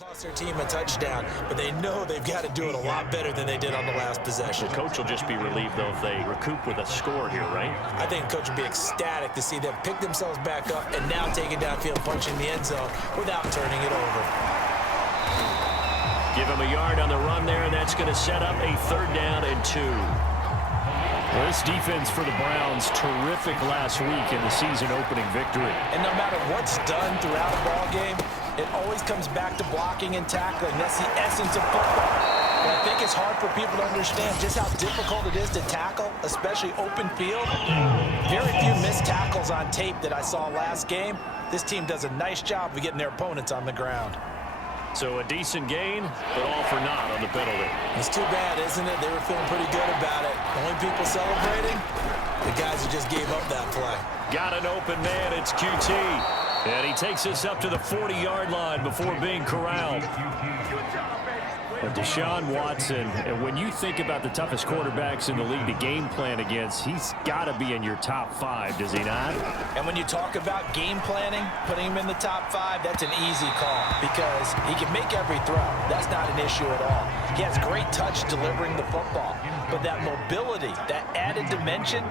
Cost their team a touchdown, but they know they've got to do it a lot better than they did on the last possession. The coach will just be relieved, though, if they recoup with a score here, right? I think the coach will be ecstatic to see them pick themselves back up and now take it downfield, punching the end zone without turning it over. Give him a yard on the run there, and that's going to set up a 3rd down and 2. Well, this defense for the Browns, terrific last week in the season-opening victory. And no matter what's done throughout a ball game, it always comes back to blocking and tackling. That's the essence of football. And I think it's hard for people to understand just how difficult it is to tackle, especially open field. Very few missed tackles on tape that I saw last game. This team does a nice job of getting their opponents on the ground. So a decent gain, but all for naught on the penalty. It's too bad, isn't it? They were feeling pretty good about it. Only people celebrating, the guys who just gave up that play. Got an open man, it's QT. And he takes us up to the 40-yard line before being corralled. Deshaun Watson, and when you think about the toughest quarterbacks in the league to game plan against, he's got to be in your top 5, does he not? And when you talk about game planning, putting him in the top 5, that's an easy call because he can make every throw. That's not an issue at all. He has great touch delivering the football, but that mobility, that added dimension,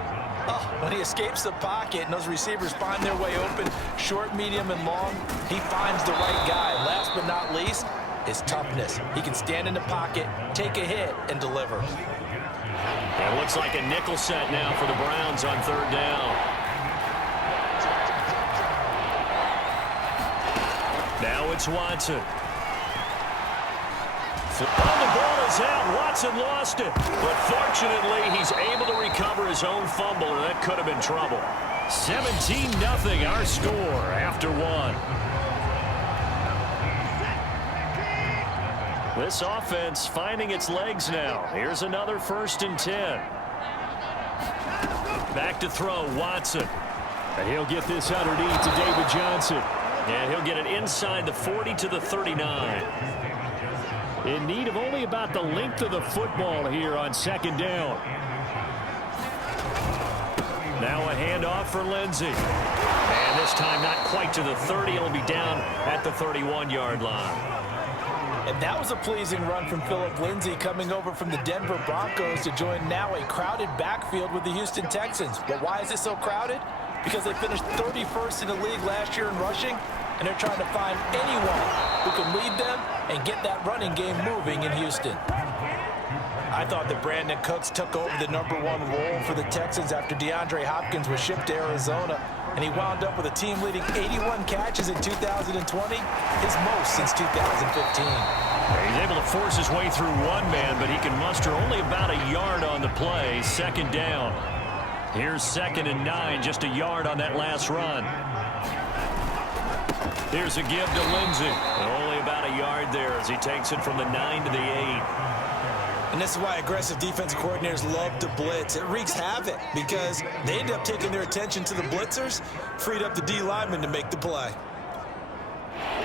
when he escapes the pocket and those receivers find their way open, short, medium, and long, he finds the right guy. Last but not least, his toughness. He can stand in the pocket, take a hit, and deliver. It looks like a nickel set now for the Browns on 3rd down. Now it's Watson. The ball is out. Watson lost it. But fortunately, he's able to recover his own fumble, and that could have been trouble. 17-0 our score after 1. This offense finding its legs now. Here's another 1st and 10. Back to throw, Watson. And he'll get this underneath to David Johnson. And he'll get it inside the 40 to the 39. In need of only about the length of the football here on 2nd down. Now a handoff for Lindsey. And this time not quite to the 30. It'll be down at the 31-yard line. And that was a pleasing run from Phillip Lindsay coming over from the Denver Broncos to join now a crowded backfield with the Houston Texans. But why is it so crowded? Because they finished 31st in the league last year in rushing, and they're trying to find anyone who can lead them and get that running game moving in Houston. I thought that Brandon Cooks took over the #1 role for the Texans after DeAndre Hopkins was shipped to Arizona, and he wound up with a team-leading 81 catches in 2020, his most since 2015. He's able to force his way through one man, but he can muster only about a yard on the play. 2nd down. Here's 2nd and 9, just a yard on that last run. Here's a give to Lindsey. Only about a yard there as he takes it from the 9 to the 8. And this is why aggressive defensive coordinators love to blitz. It wreaks havoc because they end up taking their attention to the blitzers, freed up the D lineman to make the play.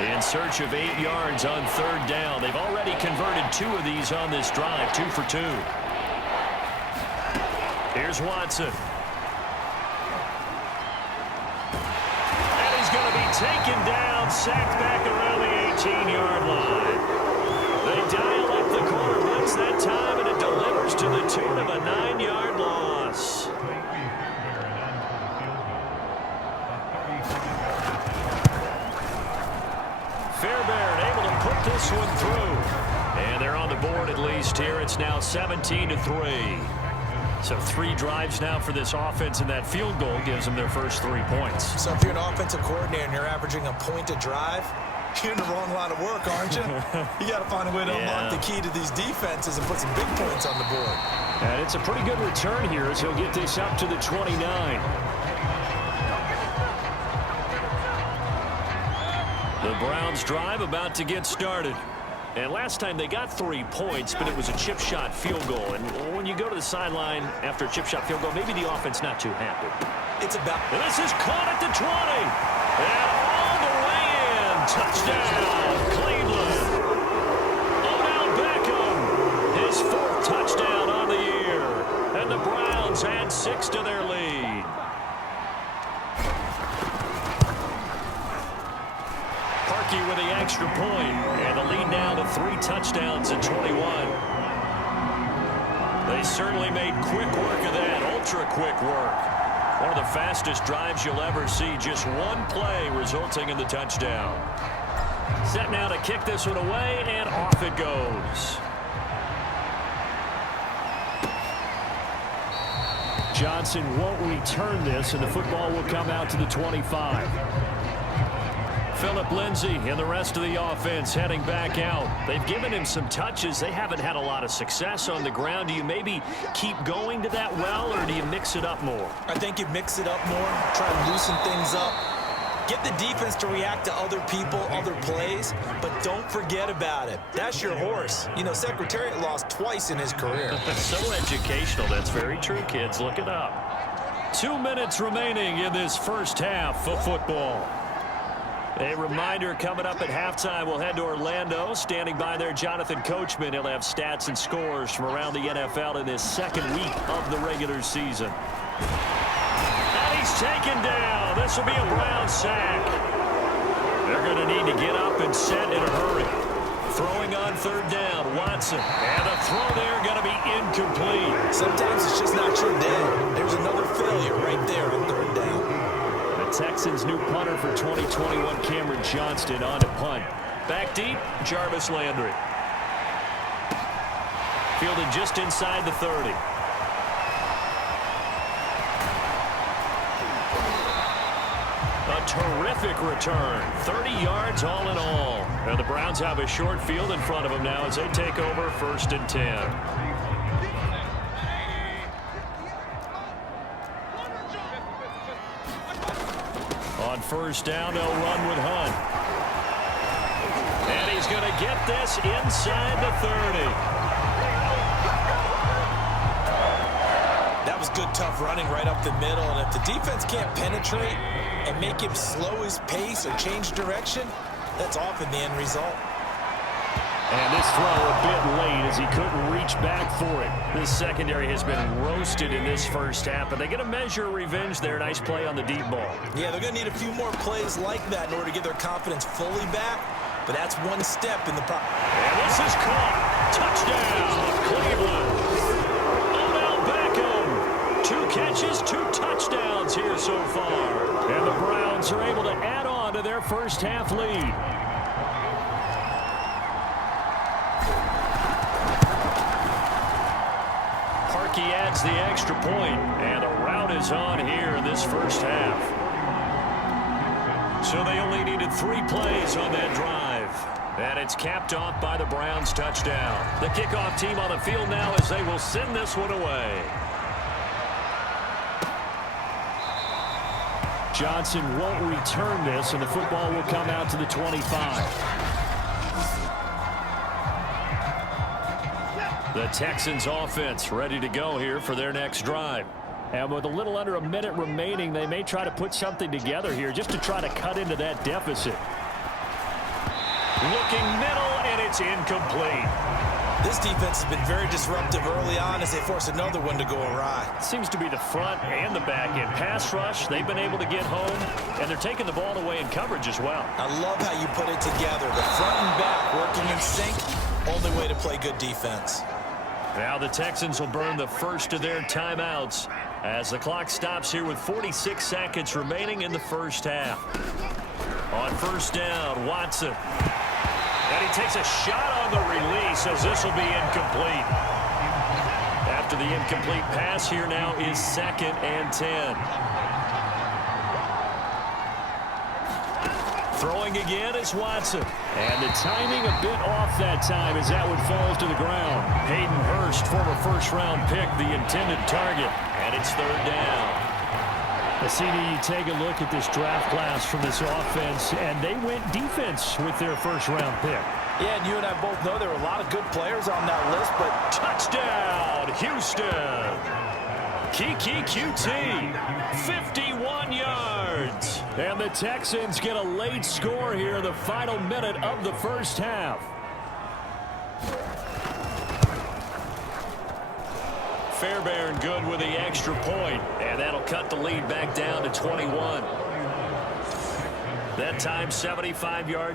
In search of 8 yards on 3rd down. They've already converted 2 of these on this drive, 2 for 2. Here's Watson. And he's going to be taken down, sacked back around the 18-yard line. They dial up the corner once that time, and it delivers to the tune of a 9-yard loss. Fairbairn able to put this one through. And they're on the board at least here. It's now 17-3. So 3 drives now for this offense, and that field goal gives them their first 3 points. So if you're an offensive coordinator and you're averaging a point a drive, you're in the wrong line of work, aren't you? You got to find a way to unlock the key to these defenses and put some big points on the board. And it's a pretty good return here as he'll get this up to the 29. The Browns drive about to get started. And last time they got 3 points, but it was a chip shot field goal. And when you go to the sideline after a chip shot field goal, maybe the offense not too happy. It's about... And this is caught at the 20. And all the way in. Touchdown, Cleveland. Odell Beckham, his 4th touchdown on the year. And the Browns add 6 to their lead. Parkey with the extra point, and the lead now to 3 touchdowns at 21. They certainly made quick work of that, ultra quick work. One of the fastest drives you'll ever see, just one play resulting in the touchdown. Set now to kick this one away, and off it goes. Johnson won't return this, and the football will come out to the 25. Philip Lindsay and the rest of the offense heading back out. They've given him some touches. They haven't had a lot of success on the ground. Do you maybe keep going to that well, or do you mix it up more? I think you mix it up more, try to loosen things up. Get the defense to react to other people, other plays, but don't forget about it. That's your horse. You know, Secretariat lost twice in his career. So educational. That's very true, kids. Look it up. 2 minutes remaining in this first half of football. A reminder coming up at halftime. We'll head to Orlando. Standing by there, Jonathan Coachman. He'll have stats and scores from around the NFL in this second week of the regular season. And he's taken down. This will be a Brown sack. They're going to need to get up and set in a hurry. Throwing on third down, Watson. And the throw there going to be incomplete. Sometimes it's just not your day. There's another failure right there on third down. Texans' new punter for 2021, Cameron Johnston, on to punt. Back deep, Jarvis Landry. Fielded just inside the 30. A terrific return. 30 yards all in all. And the Browns have a short field in front of them now as they take over 1st and 10. On first down, they'll run with Hunt. And he's going to get this inside the 30. That was good, tough running right up the middle. And if the defense can't penetrate and make him slow his pace or change direction, that's often the end result. And this throw a bit late as he couldn't reach back for it. This secondary has been roasted in this first half, but they get a measure of revenge there. Nice play on the deep ball. Yeah, they're going to need a few more plays like that in order to get their confidence fully back, but that's one step in the process. And this is caught. Touchdown, Cleveland. Odell Beckham. 2 catches, 2 touchdowns here so far. And the Browns are able to add on to their first half lead. He adds the extra point, and the route is on here in this first half. So they only needed 3 plays on that drive. And it's capped off by the Browns touchdown. The kickoff team on the field now as they will send this one away. Johnson won't return this, and the football will come out to the 25. The Texans offense ready to go here for their next drive. And with a little under a minute remaining, they may try to put something together here just to try to cut into that deficit. Looking middle, and it's incomplete. This defense has been very disruptive early on as they force another one to go awry. Seems to be the front and the back end. Pass rush, they've been able to get home, and they're taking the ball away in coverage as well. I love how you put it together. The front and back working in sync, only way to play good defense. Now the Texans will burn the first of their timeouts as the clock stops here with 46 seconds remaining in the first half. On first down, Watson. And he takes a shot on the release as this will be incomplete. After the incomplete pass, here now is 2nd and 10. Throwing again is Watson. And the timing a bit off that time as that one falls to the ground. Hayden Hurst, former first-round pick, the intended target. And it's 3rd down. CD, you take a look at this draft class from this offense, and they went defense with their first-round pick. Yeah, and you and I both know there are a lot of good players on that list, but touchdown, Houston. Kiki QT, 51 yards. And the Texans get a late score here in the final minute of the first half. Fairbairn good with the extra point, and that'll cut the lead back down to 21. That time 75 yards.